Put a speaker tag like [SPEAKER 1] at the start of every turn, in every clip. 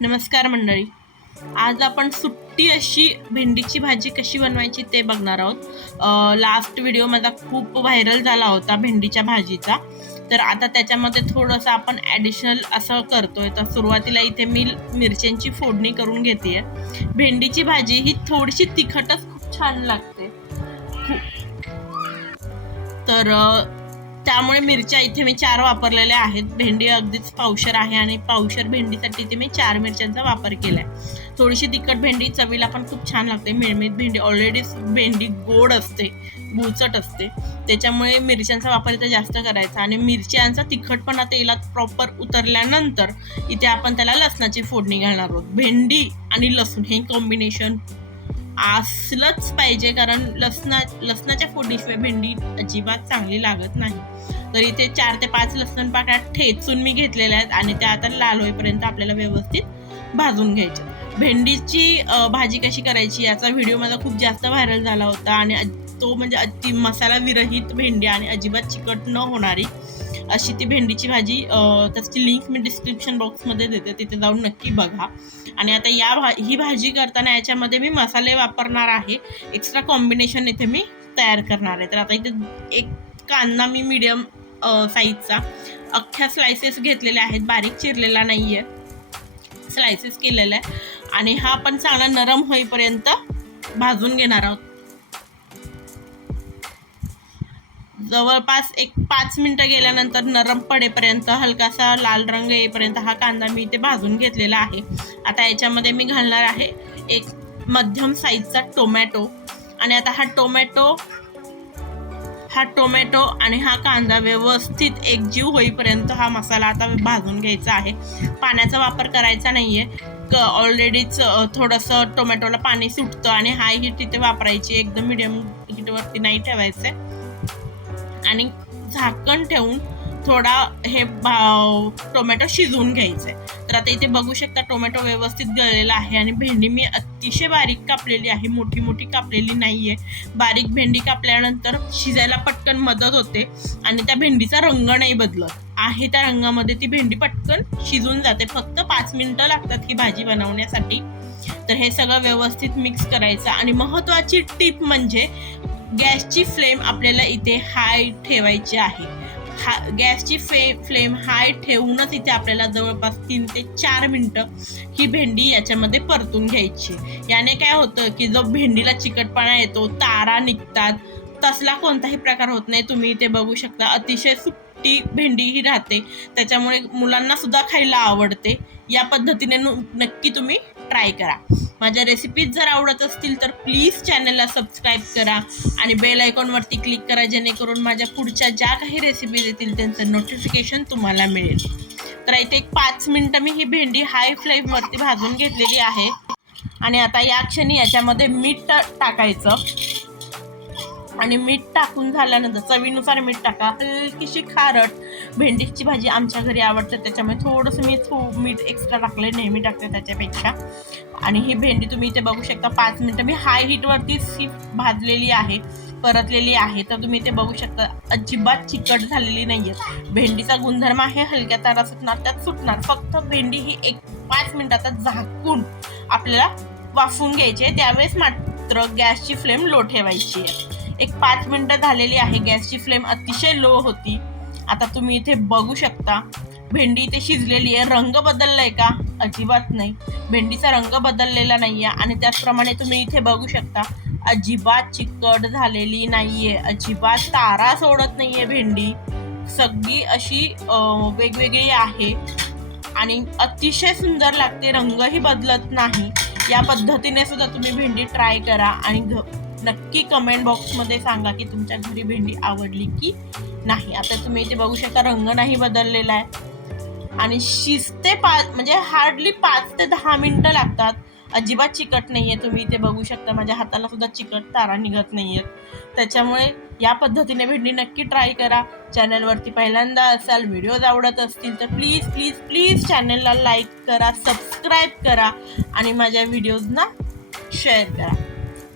[SPEAKER 1] नमस्कार मंडळी. आज आपण सुट्टी अशी भेंडीची भाजी कशी बनवायची ते बघणार आहोत. लास्ट व्हिडिओ माझा खूप व्हायरल झाला होता भेंडीच्या भाजीचा. तर आता त्याच्यामध्ये थोडंसं आपण ॲडिशनल असं करतोय. तर सुरुवातीला इथे मी मिरच्यांची फोडणी करून घेते भेंडीची भाजी ही थोडीशी तिखटच खूप छान लागते. तर त्यामुळे मिरच्या इथे मी चार वापरलेल्या आहेत. भेंडी अगदीच पावशर आहे आणि पावशर भेंडीसाठी इथे मी चार मिरच्यांचा वापर केला आहे थोडीशी तिखट भेंडी चवीला पण खूप छान लागते. मिळमीत भेंडी ऑलरेडी भेंडी गोड असते गुळचट असते. त्याच्यामुळे मिरच्यांचा वापर इथे जास्त करायचा आणि मिरच्यांचा तिखटपणा तेलात प्रॉपर उतरल्यानंतर इथे आपण त्याला लसणाची फोडणी घालणार आहोत. भेंडी आणि लसूण हे कॉम्बिनेशन असलंच पाहिजे कारण लसणा लसणाच्या फोडणीशिवाय भेंडी अजिबात चांगली लागत नाही. तर इथे चार ते पाच लसण पाकळ्या ठेचून मी घेतलेल्या आहेत आणि त्या आता लाल होईपर्यंत आपल्याला व्यवस्थित भाजून घ्यायच्या भेंडीची भाजी कशी करायची याचा व्हिडिओ माझा खूप जास्त व्हायरल झाला होता आणि तो म्हणजे अति मसाला विरहित भेंडी आणि अजिबात चिकट न होणारी अशी ती भेंडीची भाजी त्याची लिंक मी डिस्क्रिप्शन बॉक्समध्ये देते तिथे जाऊन नक्की बघा. आणि आता या भा ही भाजी करताना याच्यामध्ये मी मसाले वापरणार आहे. एक्स्ट्रा कॉम्बिनेशन इथे मी तयार करणार आहे. तर आता इथे एक कांदा मी मीडियम साईजचा अख्ख्या स्लायसेस घेतलेल्या आहेत. बारीक चिरलेला नाही आहे स्लायसेस केलेला आहे आणि हा पण चांगला नरम होईपर्यंत भाजून घेणार आहोत. जवळपास एक पाच मिनटं गेल्यानंतर नरम पडेपर्यंत हलकासा लाल रंग येईपर्यंत हा कांदा मी इथे भाजून घेतलेला आहे. आता याच्यामध्ये मी घालणार आहे एक मध्यम साईजचा टोमॅटो. आणि आता हा टोमॅटो हा टोमॅटो आणि हा कांदा व्यवस्थित एकजीव होईपर्यंत हा मसाला आता भाजून घ्यायचा आहे. पाण्याचा वापर करायचा नाही आहे क ऑलरेडीच थोडंसं टोमॅटोला पाणी सुटतं आणि हाय हीट तिथे वापरायची एकदम मिडियम हीटवरती नाही ठेवायचं आहे आणि झाकण ठेवून थोडा हे भा- टोमॅटो शिजवून घ्यायचे. तर आता इथे बघू शकता टोमॅटो व्यवस्थित गळलेला आहे आणि भेंडी मी अतिशय बारीक कापलेली आहे. मोठी मोठी कापलेली नाही आहे बारीक भेंडी कापल्यानंतर शिजायला पटकन मदत होते आणि त्या भेंडीचा रंग नाही बदलत. आहे त्या रंगामध्ये ती भेंडी पटकन शिजून जाते. फक्त पाच मिनटं लागतात ही भाजी बनवण्यासाठी. तर हे सगळं व्यवस्थित मिक्स करायचं. आणि महत्त्वाची टीप म्हणजे गॅसची फ्लेम आपल्याला इथे हाय ठेवायची आहे. हा गॅसची फ्ले फ्लेम हाय ठेवूनच इथे आपल्याला जवळपास तीन ते चार मिनटं ही भेंडी याच्यामध्ये परतून घ्यायची. याने काय होतं की जो भेंडीला चिकटपणा येतो तारा निघतात तसला कोणताही प्रकार होत नाही. तुम्ही इथे बघू शकता अतिशय सुट्टी भेंडी ही राहते. त्याच्यामुळे मुलांना सुद्धा खायला आवडते. या पद्धतीने नक्की तुम्ही ट्राय करा. माझ्या रेसिपीज जर आवडत असतील तर प्लीज चॅनलला सबस्क्राईब करा आणि बेल आयकॉनवरती क्लिक करा जेणेकरून माझ्या पुढच्या ज्या काही रेसिपीज येतील त्यांचं नोटिफिकेशन तुम्हाला मिळेल. तर इथे एक पाच मिनटं मी ही भेंडी हाय फ्लेमवरती भाजून घेतलेली आहे. आणि आता या क्षणी याच्यामध्ये मीठ टाकायचं. आणि मीठ टाकून झाल्यानंतर चवीनुसार मीठ टाका. हलकीशी खारट भेंडीची भाजी आमच्या घरी आवडते त्याच्यामुळे थोडंसं मी थो मीठ एक्स्ट्रा टाकले नेहमी टाकते त्याच्यापेक्षा. आणि ही भेंडी तुम्ही इथे बघू शकता पाच मिनटं. मी हाय हीटवरतीच ही भाजलेली आहे परतलेली आहे तर तुम्ही इथे बघू शकता अजिबात चिकट झालेली नाही आहे भेंडीचा गुणधर्म आहे हलक्या तारा सुटणार त्यात सुटणार. फक्त भेंडी ही एक पाच मिनिटाचा झाकून आपल्याला वाफून घ्यायची आहे. त्यावेळेस मात्र गॅसची फ्लेम लो ठेवायची आहे. एक पाच मिनटं झालेली आहे गॅसची फ्लेम अतिशय लो होती. आता तुम्ही इथे बघू शकता भेंडी इथे शिजलेली आहे. रंग बदललाय का? अजिबात नाही. भेंडीचा रंग बदललेला नाही आहे आणि त्याचप्रमाणे तुम्ही इथे बघू शकता अजिबात चिकट झालेली नाही आहे अजिबात तारा सोडत नाही आहे भेंडी. सगळी अशी वेगवेगळी आहे आणि अतिशय सुंदर लागते. रंगही बदलत नाही. या पद्धतीने सुद्धा तुम्ही भेंडी ट्राय करा आणि घ नक्की कमेंट बॉक्समध्ये सांगा की तुमच्या घरी भेंडी आवडली की नाही. आता तुम्ही इथे बघू शकता रंग नाही बदललेला आहे. आणि शिजते पाच म्हणजे हार्डली पाच ते दहा मिनटं लागतात. अजिबात चिकट नाही आहे तुम्ही इथे बघू शकता माझ्या हाताला सुद्धा चिकट तारा निघत नाही आहेत त्याच्यामुळे या पद्धतीने भेंडी नक्की ट्राय करा. चॅनलवरती पहिल्यांदा असाल व्हिडिओज आवडत असतील तर प्लीज प्लीज प्लीज चॅनलला लाईक करा सबस्क्राईब करा आणि माझ्या व्हिडिओजना शेअर करा.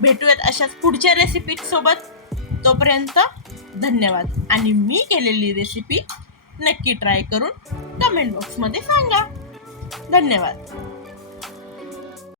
[SPEAKER 1] भेटूयात अशाच पुढच्या रेसिपीसोबत तोपर्यंत धन्यवाद. आणि मी केलेली रेसिपी नक्की ट्राय करून कमेंट बॉक्समध्ये सांगा. धन्यवाद.